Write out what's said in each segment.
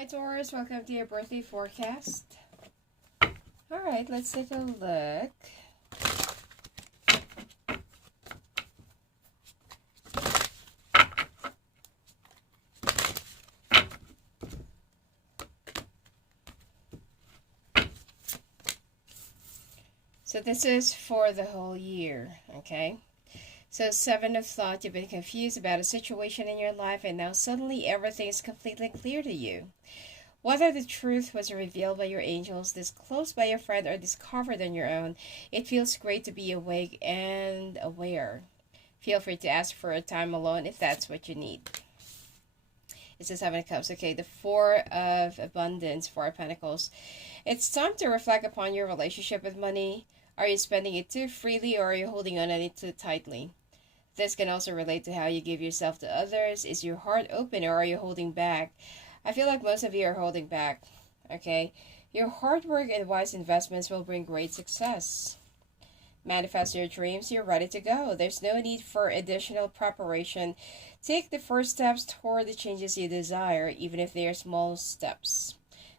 Hi Taurus, welcome to your birthday forecast. Alright, let's take a look. So this is for the whole year, okay? So 7 of thought, you've been confused about a situation in your life and now suddenly everything is completely clear to you. Whether the truth was revealed by your angels, disclosed by your friend, or discovered on your own, it feels great to be awake and aware. Feel free to ask for a time alone if that's what you need. It's the 7 of Cups. Okay, the 4 of Abundance, 4 of Pentacles. It's time to reflect upon your relationship with money. Are you spending it too freely or are you holding on to it too tightly? This can also relate to how you give yourself to others. Is your heart open or are you holding back? I feel like most of you are holding back, okay? Your hard work and wise investments will bring great success. Manifest your dreams, you're ready to go. There's no need for additional preparation. Take the first steps toward the changes you desire, even if they are small steps.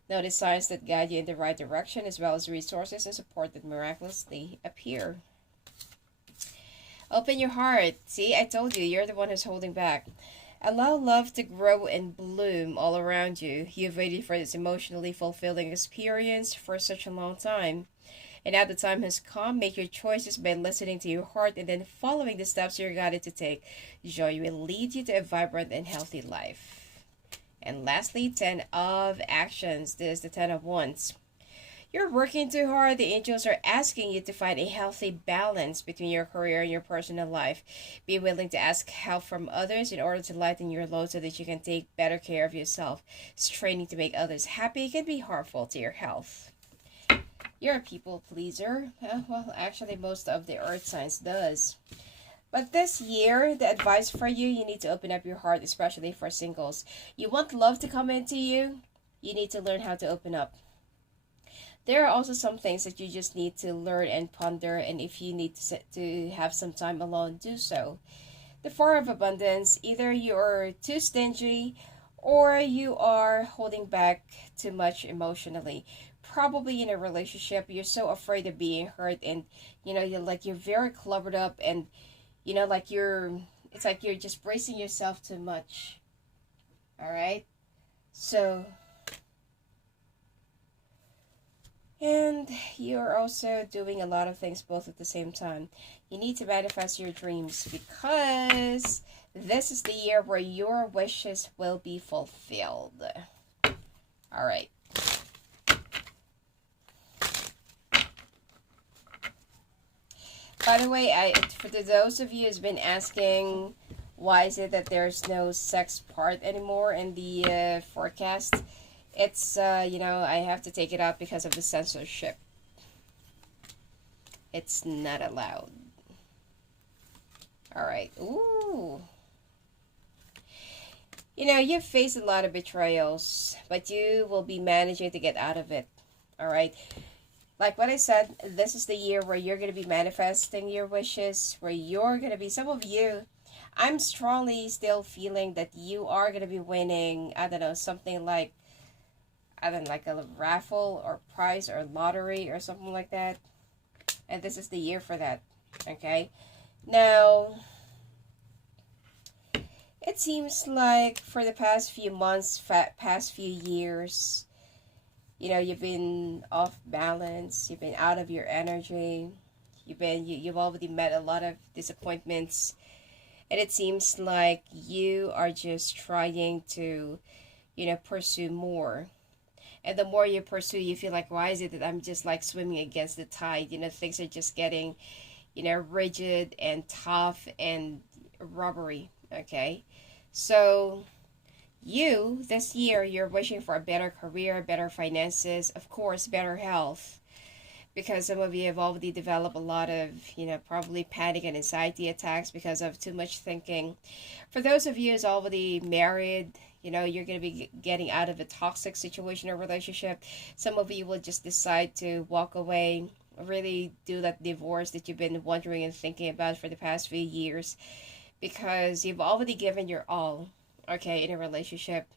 Notice signs that guide you in the right direction, as well as resources and support that miraculously appear. Open your heart. See, I told you, you're the one who's holding back. Allow love to grow and bloom all around you. You've waited for this emotionally fulfilling experience for such a long time. And now the time has come. Make your choices by listening to your heart and then following the steps you're guided to take. Joy will lead you to a vibrant and healthy life. And lastly, 10 of Actions. This is the 10 of Wands. You're working too hard. The angels are asking you to find a healthy balance between your career and your personal life. Be willing to ask help from others in order to lighten your load so that you can take better care of yourself. Straining to make others happy can be harmful to your health. You're a people pleaser. Well, actually, most of the earth signs does. But this year, the advice for you, you need to open up your heart, especially for singles. You want love to come into you, you need to learn how to open up. There are also some things that you just need to learn and ponder, and if you need to have some time alone, do so. The 4 of Abundance, either you're too stingy or you are holding back too much emotionally. Probably in a relationship, you're so afraid of being hurt, and you're very cluttered up, and it's like you're just bracing yourself too much. All right, so. And you're also doing a lot of things both at the same time. You need to manifest your dreams because this is the year where your wishes will be fulfilled. All right. By the way, for those of you who's been asking why is it that there's no sex part anymore in the forecast, it's, I have to take it out because of the censorship. It's not allowed. Alright. Ooh. You've faced a lot of betrayals, but you will be managing to get out of it. Alright. Like what I said, this is the year where you're going to be manifesting your wishes, where you're going to be, some of you, I'm strongly still feeling that you are going to be winning, I don't know, something like a raffle or prize or lottery or something like that. And this is the year for that. Okay. Now, it seems like for the past few months, past few years, you've been off balance. You've been out of your energy. You've already met a lot of disappointments. And it seems like you are just trying to, pursue more. And the more you pursue, you feel like, why is it that I'm just like swimming against the tide? Things are just getting, rigid and tough and rubbery, okay? So this year, you're wishing for a better career, better finances, of course, better health. Because some of you have already developed a lot of, probably panic and anxiety attacks because of too much thinking. For those of you who's already married, you're going to be getting out of a toxic situation or relationship. Some of you will just decide to walk away, really do that divorce that you've been wondering and thinking about for the past few years, because you've already given your all, okay, in a relationship.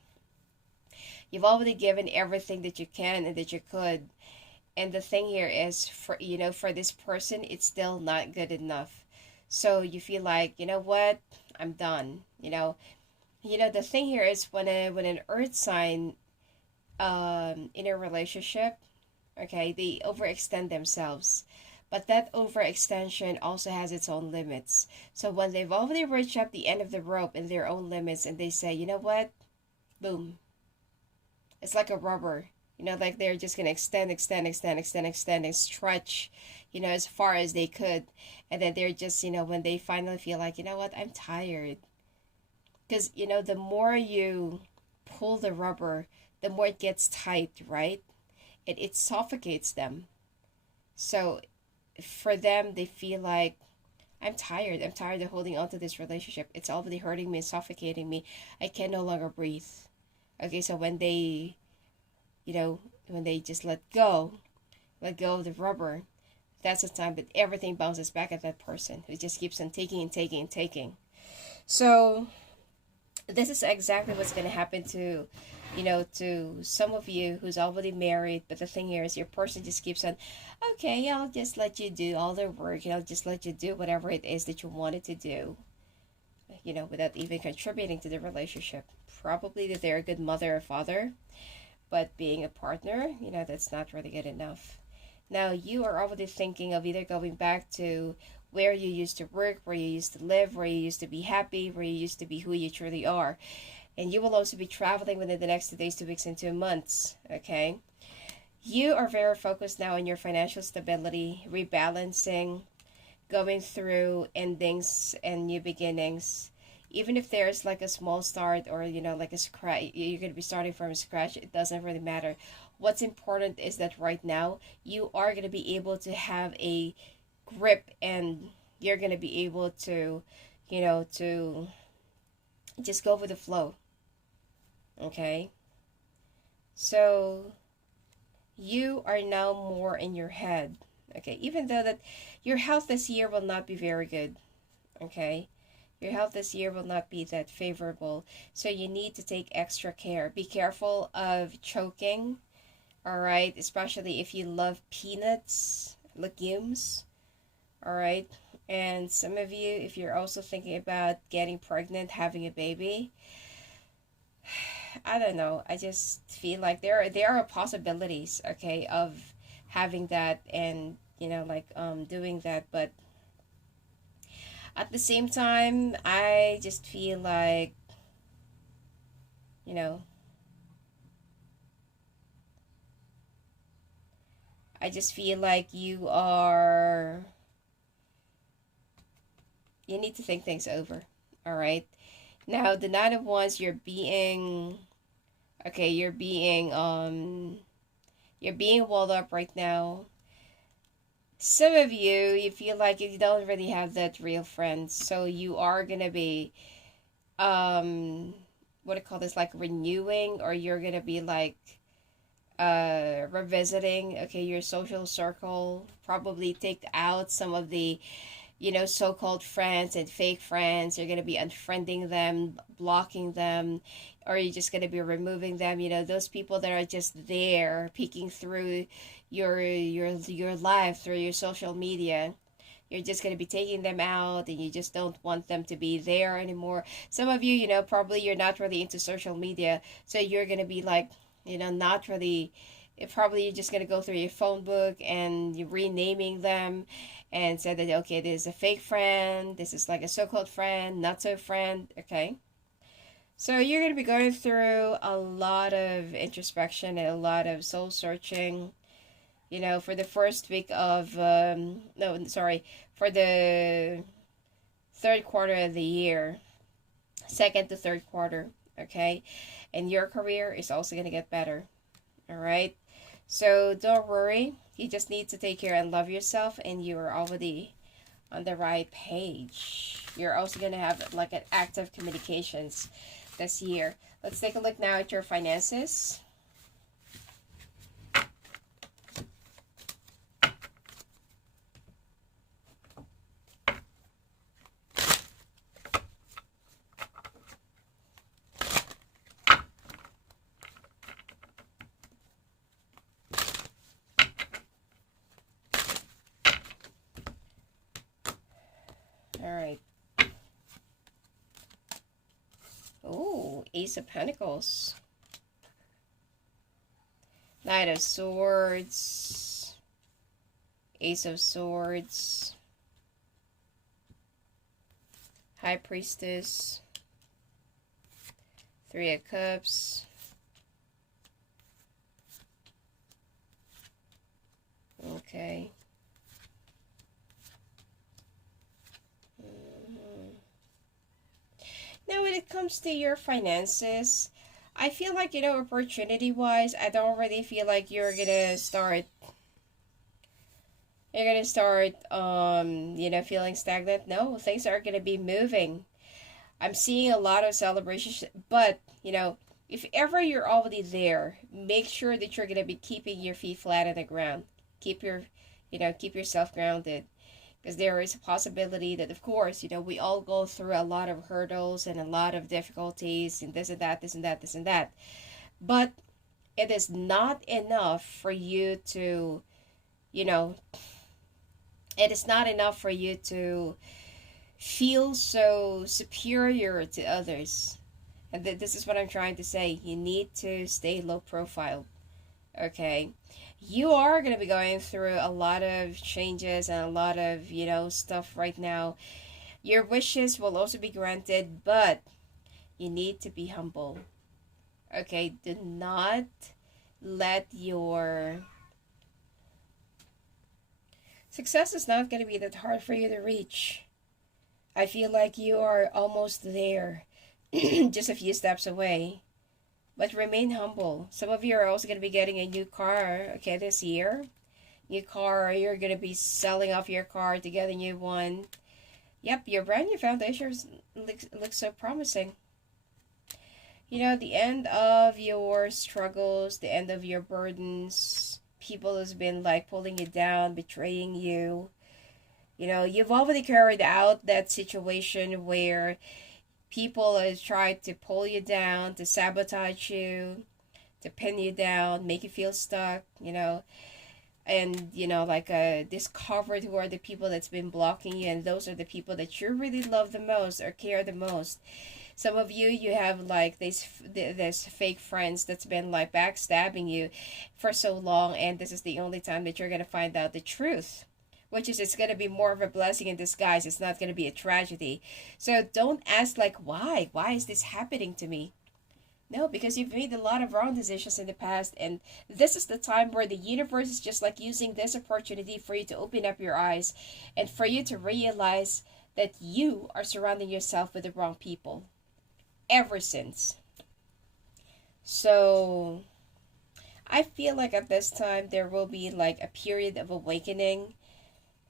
You've already given everything that you can and that you could. And the thing here is, for for this person, it's still not good enough. So you feel like, you know what, I'm done. The thing here is, when an earth sign in a relationship, okay, they overextend themselves. But that overextension also has its own limits. So when they've already reached up the end of the rope in their own limits, and they say, you know what, boom, it's like a rubber. Like they're just gonna extend and stretch, as far as they could. And then they're just, when they finally feel like, you know what, I'm tired. Because, the more you pull the rubber, the more it gets tight, right? It suffocates them. So for them, they feel like, I'm tired. I'm tired of holding on to this relationship. It's already hurting me, suffocating me. I can no longer breathe. Okay, so when they just let go of the rubber, that's the time that everything bounces back at that person who just keeps on taking and taking and taking. So this is exactly what's going to happen to some of you who's already married. But the thing here is, your person just keeps on, okay, I'll just let you do all the work, I'll just let you do whatever it is that you wanted to do, without even contributing to the relationship. Probably that they're a good mother or father, but being a partner, that's not really good enough. Now, you are already thinking of either going back to where you used to work, where you used to live, where you used to be happy, where you used to be who you truly are. And you will also be traveling within the next 2 days, 2 weeks, and 2 months, okay? You are very focused now on your financial stability, rebalancing, going through endings and new beginnings. Even if there's like a small start, or like a scratch, you're going to be starting from scratch, it doesn't really matter. What's important is that right now you are going to be able to have a grip, and you're going to be able to to just go with the flow. Okay, so you are now more in your head. Okay, even though that your health this year will not be very good. Okay, your health this year will not be that favorable. So you need to take extra care. Be careful of choking. All right, especially if you love peanuts, legumes. All right, and some of you, if you're also thinking about getting pregnant, having a baby, I don't know. I just feel like there are possibilities, okay, of having that, and doing that. But at the same time, I just feel like, you know, I just feel like you need to think things over. All right. Now, the Nine of Wands, you're being walled up right now. Some of you feel like you don't really have that real friends, so you are gonna be, what do you call this, like renewing, or you're gonna be like, revisiting, okay, your social circle. Probably take out some of the, so-called friends and fake friends. You're going to be unfriending them, blocking them, or you're just going to be removing them. Those people that are just there peeking through your life, through your social media. You're just going to be taking them out, and you just don't want them to be there anymore. Some of you, probably you're not really into social media, so you're going to be like, not really, probably you're just going to go through your phone book and you're renaming them, and say that, okay, this is a fake friend, this is like a so-called friend, not so friend, okay? So you're going to be going through a lot of introspection and a lot of soul searching, for the first week of, no, sorry, for the third quarter of the year, second to third quarter, okay? And your career is also going to get better, all right? So don't worry. You just need to take care and love yourself, and you are already on the right page. You're also going to have like an active communications this year. Let's take a look now at your finances. Alright. Oh, Ace of Pentacles. Knight of Swords. Ace of Swords. High Priestess. Three of Cups. Okay. Now, when it comes to your finances, I feel like, opportunity-wise, I don't really feel like you're gonna start, feeling stagnant. No, things are gonna be moving. I'm seeing a lot of celebrations, but, if ever you're already there, make sure that you're gonna be keeping your feet flat on the ground. Keep yourself grounded. Because there is a possibility that, of course, we all go through a lot of hurdles and a lot of difficulties and this and that, this and that, this and that. But it is not enough for you to, it is not enough for you to feel so superior to others. And this is what I'm trying to say. You need to stay low profile. Okay? You are going to be going through a lot of changes and a lot of, stuff right now. Your wishes will also be granted, but you need to be humble. Okay? Do not let your success is not going to be that hard for you to reach. I feel like you are almost there, just a few steps away. But remain humble. Some of you are also going to be getting a new car, okay, this year. New car, you're going to be selling off your car to get a new one. Yep, your brand new foundation looks so promising. The end of your struggles, the end of your burdens. People has been like pulling you down, betraying you. You've already carried out that situation where people have tried to pull you down, to sabotage you, to pin you down, make you feel stuck, and, discovered who are the people that's been blocking you, and those are the people that you really love the most or care the most. Some of you have, like, this fake friends that's been, like, backstabbing you for so long, and this is the only time that you're going to find out the truth. Which is, it's going to be more of a blessing in disguise. It's not going to be a tragedy. So don't ask, like, why? Why is this happening to me? No, because you've made a lot of wrong decisions in the past. And this is the time where the universe is just like using this opportunity for you to open up your eyes. And for you to realize that you are surrounding yourself with the wrong people. Ever since. So I feel like at this time there will be like a period of awakening.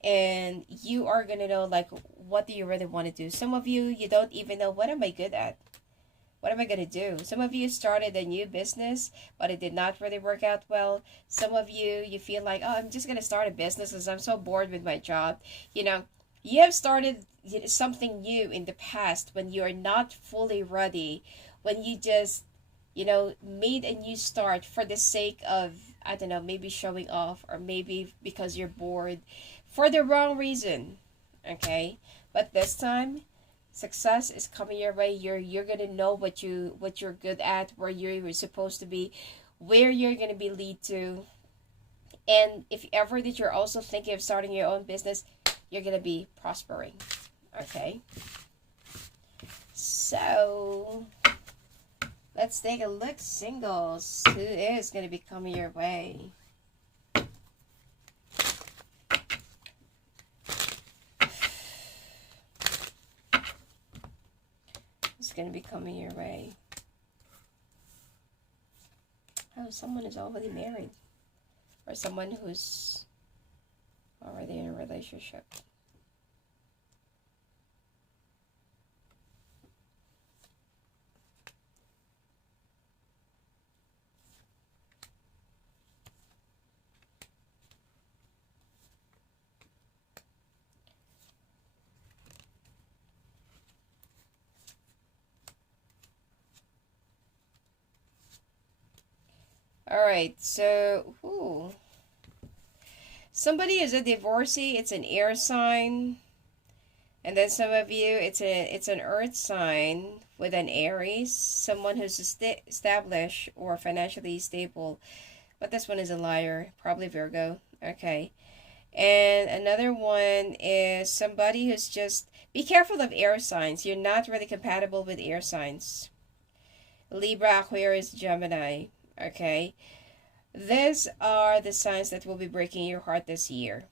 And you are going to know, like, what do you really want to do? Some of you don't even know, what am I good at? What am I going to do? Some of you started a new business, but it did not really work out well. Some of you feel like, oh, I'm just going to start a business because I'm so bored with my job. You have started something new in the past when you are not fully ready, when you just, made a new start for the sake of, I don't know, maybe showing off or maybe because you're bored. For the wrong reason, okay? But this time, success is coming your way. You're gonna know what you're good at, where you're supposed to be, where you're gonna be lead to. And if ever that you're also thinking of starting your own business, you're gonna be prospering, okay? So let's take a look, singles. Who is gonna be coming your way? Going to be coming your way. Oh, someone is already married, or someone who's already in a relationship. Alright, so, somebody is a divorcee. It's an air sign. And then some of you, it's an earth sign with an Aries, someone who's established or financially stable. But this one is a liar, probably Virgo. Okay. And another one is somebody who's just, be careful of air signs. You're not really compatible with air signs. Libra, Aquarius, Gemini. Okay. These are the signs that will be breaking your heart this year.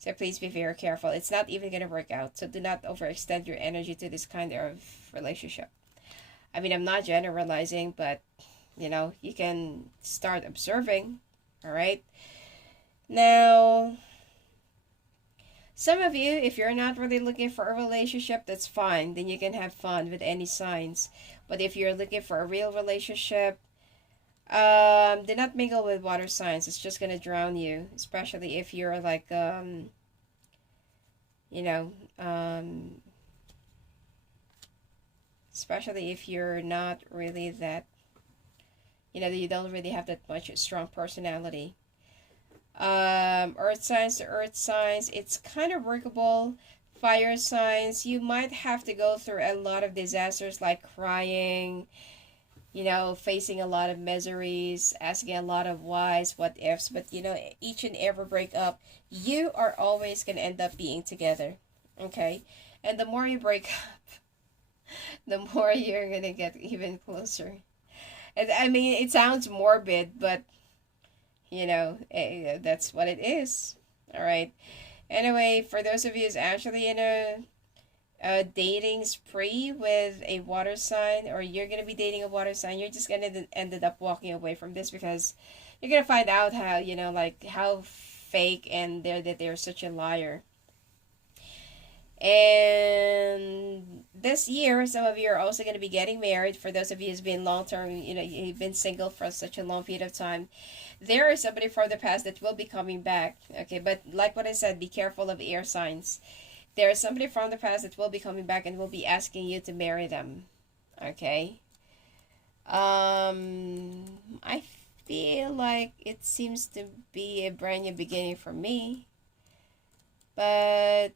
So please be very careful. It's not even going to work out. So do not overextend your energy to this kind of relationship. I mean, I'm not generalizing, but, you can start observing. All right. Now, some of you, if you're not really looking for a relationship, that's fine. Then you can have fun with any signs. But if you're looking for a real relationship, do not mingle with water signs. It's just gonna drown you, especially if you're like, you know, especially if you're not really that, you don't really have that much strong personality. Earth signs to earth signs, it's kind of workable. Fire signs, you might have to go through a lot of disasters like crying, facing a lot of miseries, asking a lot of whys, what ifs, but each and every breakup, you are always going to end up being together, okay? And the more you break up, the more you're going to get even closer. And I mean, it sounds morbid, but, that's what it is, all right? Anyway, for those of you who's actually in a dating spree with a water sign, or you're going to be dating a water sign, you're just going to ended up walking away from this because you're going to find out how, how fake and they're such a liar. And this year, some of you are also going to be getting married. For those of you who's been long-term, you've been single for such a long period of time. There is somebody from the past that will be coming back. Okay, but like what I said, be careful of air signs. There is somebody from the past that will be coming back and will be asking you to marry them. Okay? I feel like it seems to be a brand new beginning for me. But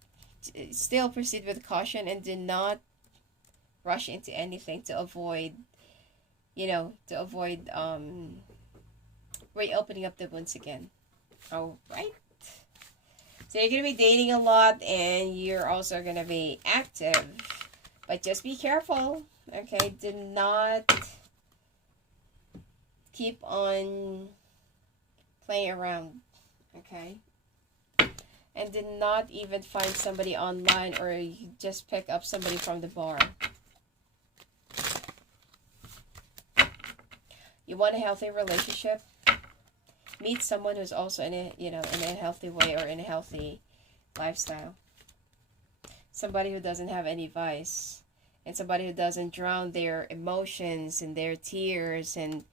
still proceed with caution and do not rush into anything to avoid reopening up the wounds again. All right. So you're going to be dating a lot and you're also going to be active, but just be careful. Okay, do not keep on playing around. Okay. And did not even find somebody online or you just pick up somebody from the bar. You want a healthy relationship? Meet someone who's also in a healthy way or in a healthy lifestyle. Somebody who doesn't have any vice. And somebody who doesn't drown their emotions and their tears and,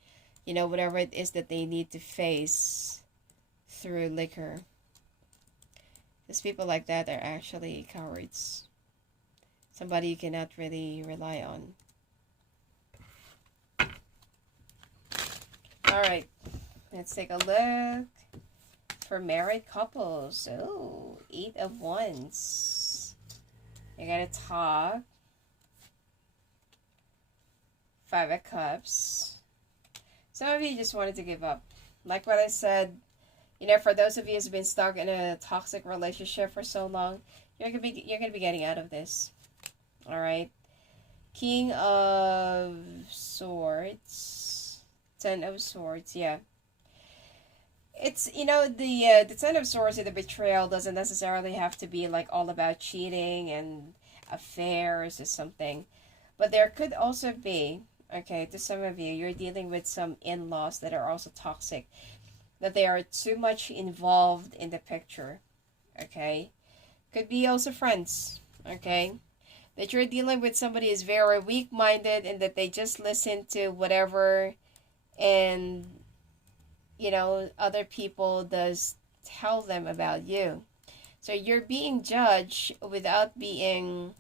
whatever it is that they need to face through liquor. Because people like that are actually cowards. Somebody you cannot really rely on. Alright, let's take a look for married couples. Oh, 8 of Wands. You're going to talk. 5 of Cups. Some of you just wanted to give up. Like what I said, for those of you who's been stuck in a toxic relationship for so long, you're gonna be getting out of this. All right. King of Swords, 10 of Swords. Yeah. It's the 10 of Swords and the betrayal doesn't necessarily have to be like all about cheating and affairs or something, but there could also be, okay, to some of you, you're dealing with some in-laws that are also toxic. That they are too much involved in the picture, okay? Could be also friends, okay? That you're dealing with somebody who's very weak-minded and that they just listen to whatever and, other people does tell them about you. So you're being judged without being,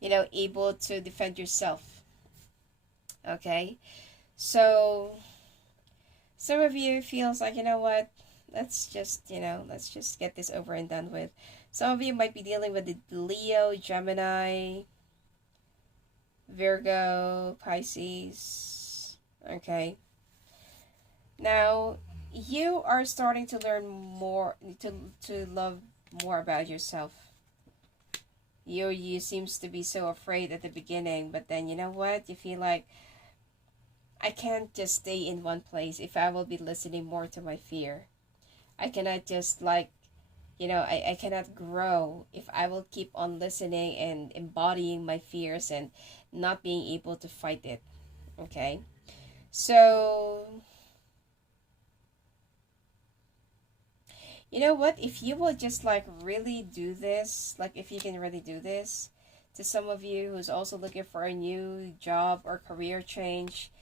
able to defend yourself, okay? So some of you feels like, what, let's just get this over and done with. Some of you might be dealing with the Leo, Gemini, Virgo, Pisces. Okay. Now, you are starting to learn more, to love more about yourself. You seems to be so afraid at the beginning, but then you know what? You feel like, I can't just stay in one place if I will be listening more to my fear. I cannot just like, I cannot grow if I will keep on listening and embodying my fears and not being able to fight it. Okay? So, you know what? If you will just like really do this, like if you can really do this, to some of you who's also looking for a new job or career change,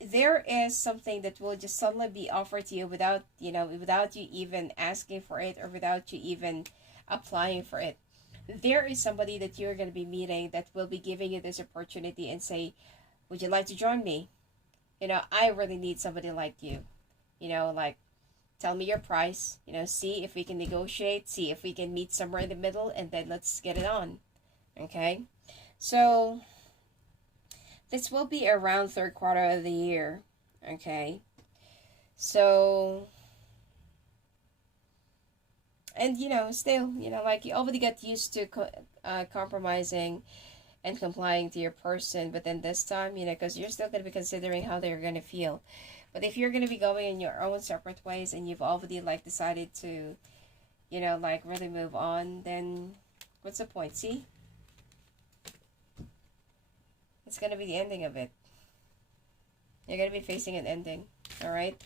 there is something that will just suddenly be offered to you without, without you even asking for it or without you even applying for it. There is somebody that you're going to be meeting that will be giving you this opportunity and say, would you like to join me? I really need somebody like you. Like, tell me your price, see if we can negotiate, see if we can meet somewhere in the middle, and then let's get it on. Okay? So, this will be around third quarter of the year. Okay? So, and still, like you already got used to compromising and complying to your person, but then this time, because you're still going to be considering how they're going to feel. But if you're going to be going in your own separate ways and you've already like decided to, like really move on, then what's the point? See? It's going to be the ending of it. You're going to be facing an ending. Alright?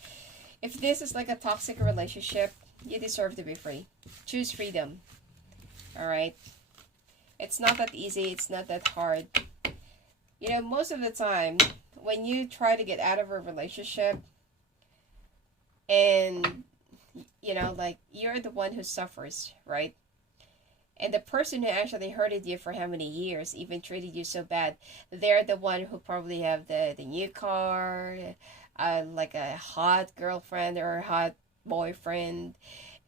If this is like a toxic relationship, you deserve to be free. Choose freedom. Alright? It's not that easy. It's not that hard. Most of the time, when you try to get out of a relationship and, like, you're the one who suffers, right? And the person who actually hurted you for how many years, even treated you so bad, they're the one who probably have the new car, like a hot girlfriend or a hot boyfriend,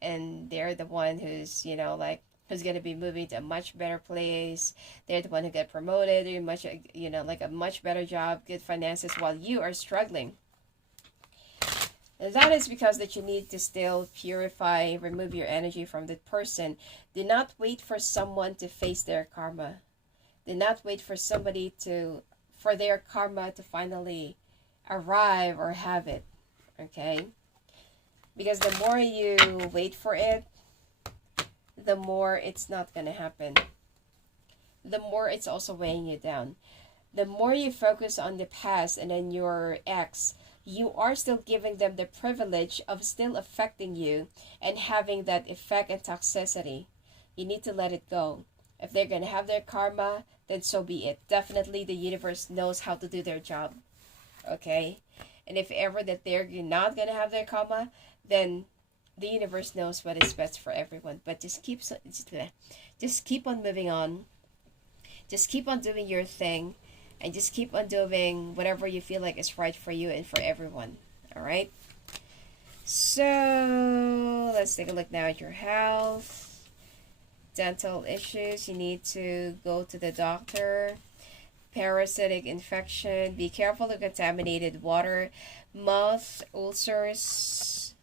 and they're the one who's, like, who's going to be moving to a much better place. They're the one who got promoted, or much, like a much better job, good finances, while you are struggling. And that is because that you need to still purify, remove your energy from that person. Do not wait for someone to face their karma. Do not wait for somebody for their karma to finally arrive or have it. Okay? Because the more you wait for it, the more it's not going to happen. The more it's also weighing you down. The more you focus on the past and then your ex, you are still giving them the privilege of still affecting you and having that effect and toxicity. You need to let it go. If they're going to have their karma, then so be it. Definitely the universe knows how to do their job. Okay? And if ever that they're not going to have their karma, then the universe knows what is best for everyone. But just keep on moving on. Just keep on doing your thing. And just keep on doing whatever you feel like is right for you and for everyone. Alright? So, let's take a look now at your health. Dental issues. You need to go to the doctor. Parasitic infection. Be careful of contaminated water. Mouth ulcers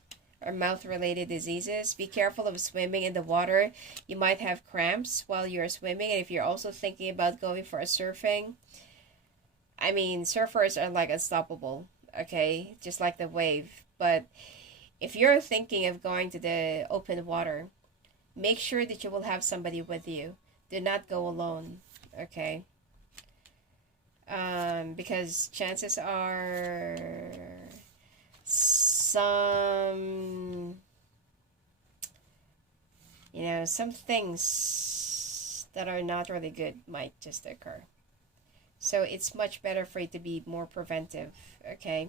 or mouth-related diseases. Be careful of swimming in the water. You might have cramps while you're swimming. And if you're also thinking about going for a surfing, I mean, surfers are like unstoppable, okay? Just like the wave. But if you're thinking of going to the open water, make sure that you will have somebody with you. Do not go alone, okay? Because chances are some things that are not really good might just occur. So it's much better for you to be more preventive, okay?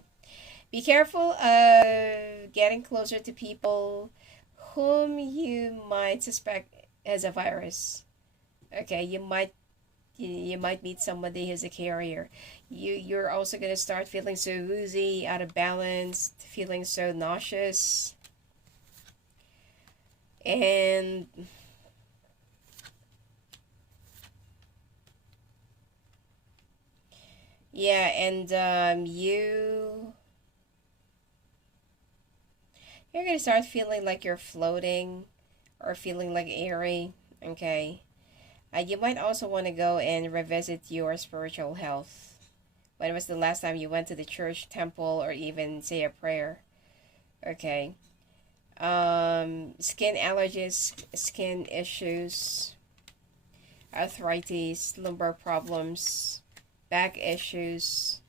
Be careful of getting closer to people whom you might suspect has a virus. Okay, you might meet somebody who's a carrier. You're also going to start feeling so woozy, out of balance, feeling so nauseous. And Yeah, and you're gonna start feeling like you're floating or feeling like airy. Okay. You might also want to go and revisit your spiritual health. When was the last time you went to the church, temple, or even say a prayer? Okay. Skin allergies, skin issues, arthritis, lumbar problems, back issues.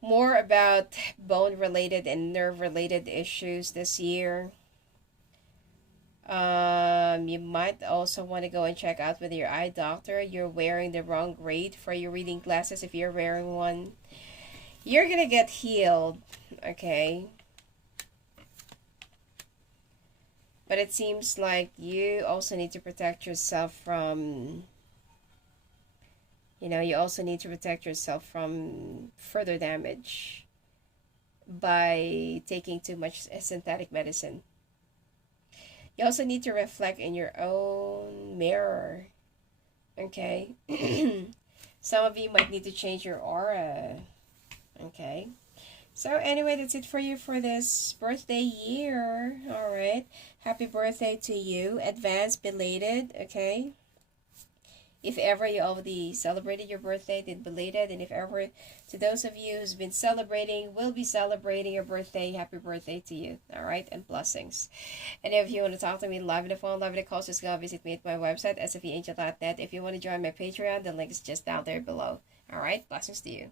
More about bone related and nerve related issues this year. You might also want to go and check out with your eye doctor. You're wearing the wrong grade for your reading glasses if you're wearing one. You're gonna get healed, okay? But it seems like you also need to protect yourself from, you also need to protect yourself from further damage by taking too much synthetic medicine. You also need to reflect in your own mirror, okay? Some of you might need to change your aura, okay? So anyway, that's it for you for this birthday year. All right. Happy birthday to you. Advance, belated, okay? If ever you already celebrated your birthday, then belated. And if ever, to those of you who's been celebrating, will be celebrating your birthday, happy birthday to you. All right. And blessings. And if you want to talk to me live in the phone, live in the call, just go visit me at my website, sfeangel.net. If you want to join my Patreon, the link is just down there below. All right. Blessings to you.